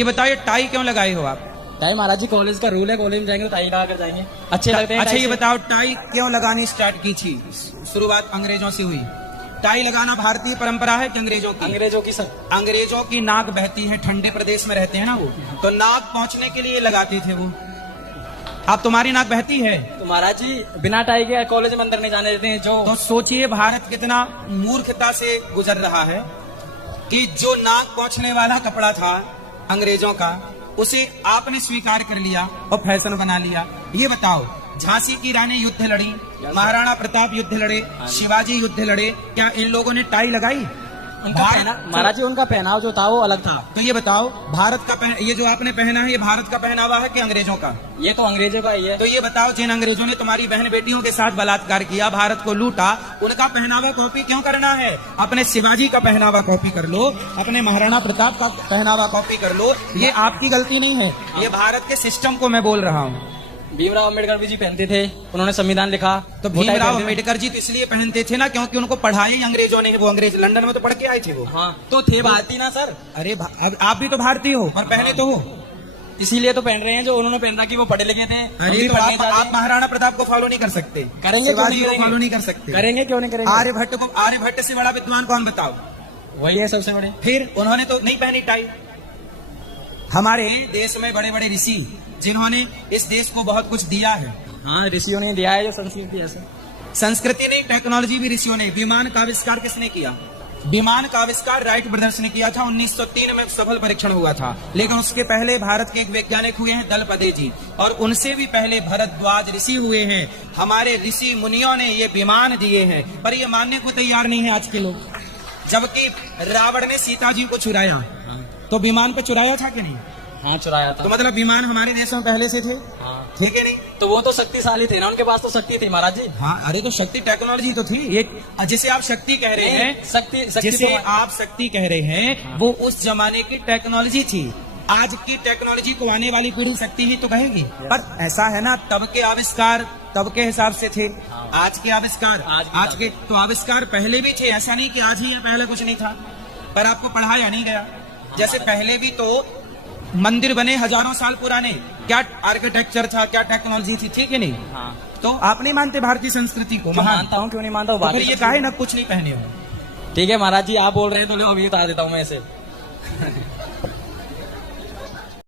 ये बताओ टाई क्यों लगाए हो आप? टाई महाराज जी कॉलेज का रूल है, कॉलेज में जाएंगे तो टाई लगा कर जाएंगे, अच्छे लगते हैं। अच्छा ये बताओ टाई क्यों लगानी स्टार्ट की थी? शुरुआत अंग्रेजों से हुई। टाई लगाना भारतीय परंपरा है कि अंग्रेजों की? अंग्रेजों की सर। अंग्रेजों की नाक बहती है, ठंडे प्रदेश में रहते हैं ना वो, तो नाक पहुंचने के लिए लगाते थे वो। अब तुम्हारी नाक बहती है तो महाराज जी बिना टाई के कॉलेज में अंदर नहीं जाने देते हैं जो। तो सोचिए भारत कितना मूर्खता से गुजर रहा है कि जो नाक पहुंचने वाला कपड़ा था अंग्रेजों का, उसे आपने स्वीकार कर लिया और फैशन बना लिया। ये बताओ, झांसी की रानी युद्ध लड़ी, महाराणा प्रताप युद्ध लड़े, शिवाजी युद्ध लड़े, क्या इन लोगों ने टाई लगाई? महाराज जी उनका पहनाव जो था वो अलग था। तो ये बताओ भारत का ये जो आपने पहना है, ये भारत का पहनावा है कि अंग्रेजों का? ये तो अंग्रेजों का ही है। तो ये बताओ, जिन अंग्रेजों ने तुम्हारी बहन बेटियों के साथ बलात्कार किया, भारत को लूटा, उनका पहनावा कॉपी क्यों करना है? अपने शिवाजी का पहनावा कॉपी कर लो, अपने महाराणा प्रताप का पहनावा कॉपी कर लो। ये आपकी गलती नहीं है, ये भारत के सिस्टम को मैं बोल रहा हूँ। भीमराव अम्बेडकर जी पहनते थे, उन्होंने संविधान लिखा। तो भीमराव अम्बेडकर जी तो इसलिए पहनते थे ना क्योंकि उनको पढ़ाया ही अंग्रेजों ने। वो अंग्रेज लंदन में तो पढ़ के आए थे वो। हाँ तो थे भारतीय ना सर। अरे अब आप भी तो भारतीय हो और पहने तो हो, इसीलिए तो पहन रहे हैं जो उन्होंने पहना कि वो पढ़े लिखे थे। अरे तो आप महाराणा प्रताप को फॉलो नहीं कर सकते, करेंगे शिवाजी को फॉलो नहीं कर सकते। करेंगे क्यों नहीं करेंगे? आर्यभट्ट से बड़ा विद्वान कौन बताओ? वही है सबसे बड़े। फिर उन्होंने तो नहीं पहनी टाई। हमारे देश में बड़े बड़े ऋषि जिन्होंने इस देश को बहुत कुछ दिया है। हाँ ऋषियों ने दिया है जो संस्कृति है। संस्कृति नहीं, टेक्नोलॉजी भी ऋषियों ने। विमान का आविष्कार किसने किया? विमान का आविष्कार राइट ब्रदर्स ने किया था। 1903 में सफल परीक्षण हुआ था, लेकिन उसके पहले भारत के एक वैज्ञानिक हुए हैं दलपति जी, और उनसे भी पहले भरद्वाज ऋषि हुए हैं। हमारे ऋषि मुनियों ने ये विमान दिए हैं, पर ये मानने को तैयार नहीं है आज के लोग। जबकि रावण ने सीता जी को चुराया, तो विमान पे चुराया था कि नहीं? हाँ चुराया था। तो मतलब विमान हमारे देश में पहले से थे, ठीक है नहीं? तो वो तो शक्तिशाली थे ना, उनके पास तो शक्ति थी महाराज जी। हाँ अरे तो शक्ति टेक्नोलॉजी तो थी। ये जिसे आप शक्ति कह रहे हैं, जिसे आप शक्ति कह रहे हैं, वो उस जमाने की टेक्नोलॉजी थी। आज की टेक्नोलॉजी को आने वाली पीढ़ी शक्ति ही तो कहेगी। पर ऐसा है ना, तब के आविष्कार तब के हिसाब से थे, आज के आविष्कार आज के। तो आविष्कार पहले भी थे, ऐसा नहीं कि आज ही है, पहले कुछ नहीं था, पर आपको पढ़ाया नहीं गया। जैसे पहले भी तो मंदिर बने हजारों साल पुराने, क्या आर्किटेक्चर था, क्या टेक्नोलॉजी थी, ठीक है नहीं? हाँ। तो आप नहीं मानते भारतीय संस्कृति को? मानता हूँ, क्यों नहीं मानता हूँ। तो फिर ये काहे ना कुछ नहीं पहने हो? ठीक है महाराज जी, आप बोल रहे हैं तो लो अभी बता देता हूँ मैं ऐसे।